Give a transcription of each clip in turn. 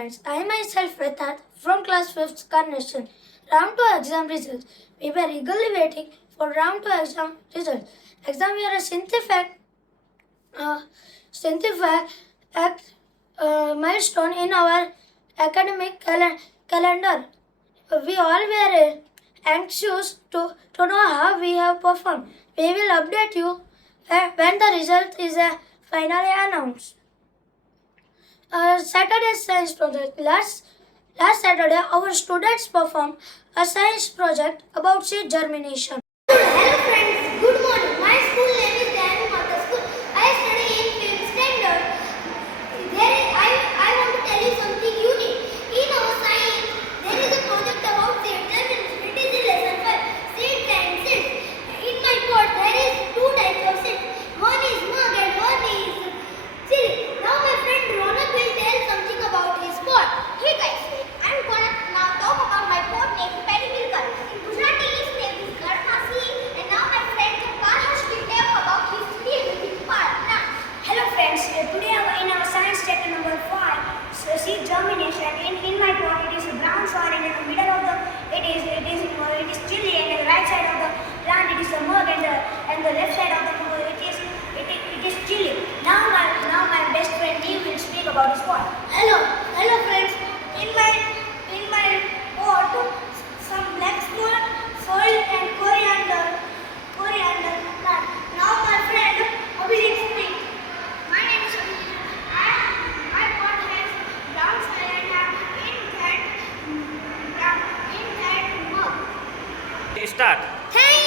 friends, I myself Hetarth from class 5th Carnation. Round 2 exam results. We were eagerly waiting for round 2 exam results. Exam were a scientific milestone in our academic calendar. We all were anxious to know how we have performed. We will update you when the result is finally announced. Saturday's science project. Last Saturday, our students performed a science project about seed germination. Hello friends, good morning. My school name is Dayamayi Mata School. I study in 5th standard. I want to tell you something unique. In our science, there is a project about seed germination. It is in lesson 5, seeds and seeds. In my pot, there is 2 types of seeds. One is mug and one is chili. Now my friend Ronak will tell something about his pot. Hey guys, I am gonna now talk about my pot named Periwinkle. In Gujarati, its name is Garmasi. And now my friend Priyansh will tell about his field part. Now, Hello friends, today in our science chapter number 5, seed germination. In my pot it is a brown soil, and in the middle of it is chili, and the right side of the plant it is a mug, and the left side of the mug it is chili. Now my best friend he will speak about his pot. hello friends. In my pot, some black soil and coriander plant. Now my friend Abhijit speak. My name is Abhijit. My pot has brown soil and in that mug. Start. Thank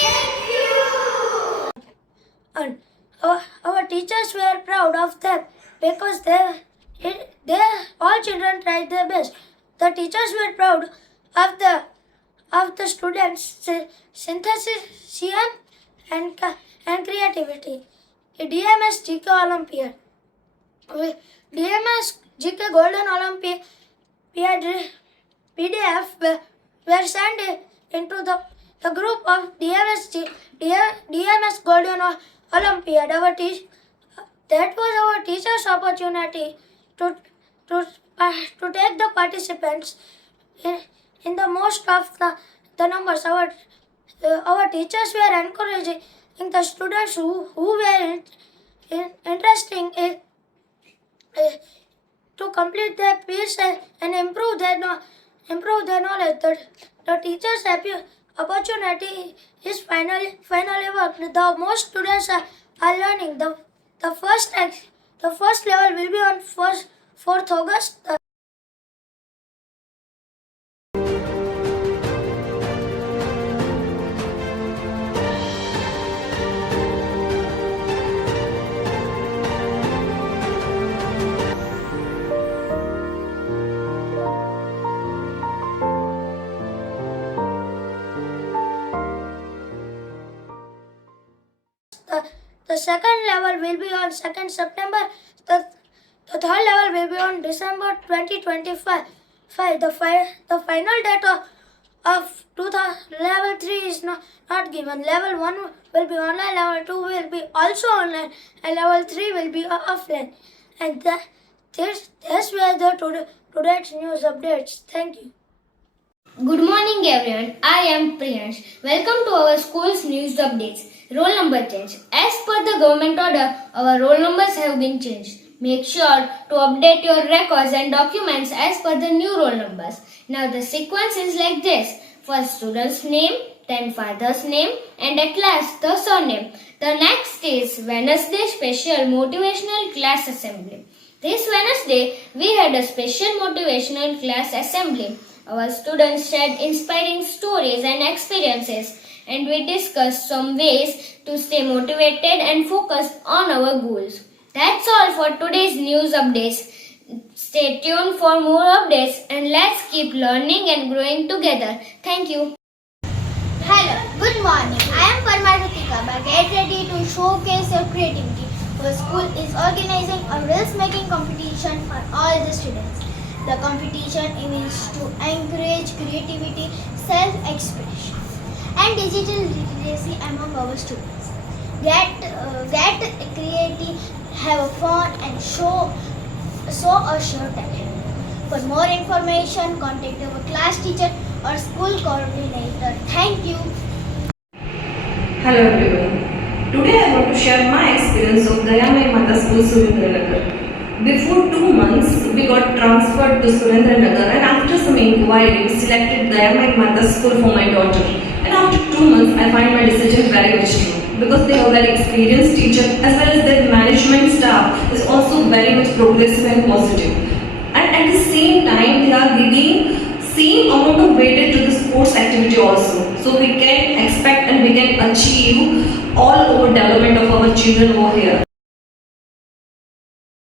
you. And our teachers were proud of them because they all children tried their best. The teachers were proud of the students' synthesis and creativity. DMS GK Olympiad. DMS GK Golden Olympiad PDF were sent into the group of DMS Golden Olympiad. That was our teacher's opportunity to take the participants in the most of the numbers. Our teachers were encouraging the students who were interested to complete their piece and improve their knowledge. The teachers' opportunity is finally worked. The most students are learning. The first level will be on 4th August. The second level will be on 2nd September. The third level will be on December 2025. The final date of level 3 is not given. Level 1 will be online, level 2 will be also online, and level 3 will be offline. And this were the today's news updates. Thank you. Good morning everyone, I am Priyansh. Welcome to our school's news updates. Roll number change. As per the government order, our roll numbers have been changed. Make sure to update your records and documents as per the new roll numbers. Now the sequence is like this. First student's name, then father's name, and at last the surname. The next is Wednesday special motivational class assembly. This Wednesday we had a special motivational class assembly. Our students shared inspiring stories and experiences, and we discussed some ways to stay motivated and focused on our goals. That's all for today's news updates. Stay tuned for more updates and let's keep learning and growing together. Thank you. Hello, good morning. I am Rutvikaba. Get ready to showcase your creativity. Our school is organizing a race-making competition for all the students. The competition aims to encourage creativity, self-expression, and digital literacy among our students. Get creative, have fun, and show a shared talent. For more information, contact our class teacher or school coordinator. Thank you. Hello everyone. Today I want to share my experience of Dayamayi Mata School, Surendranagar. Before 2 months, we got transferred to Surendranagar, and after some inquiry, we selected Dayamayi Mata School for my daughter. And after 2 months, I find my decision very much true, because they are very experienced teacher, as well as their management staff is also very much progressive and positive. And at the same time, they are giving same amount of weightage to the sports activity also. So we can expect and we can achieve all over development of our children over here.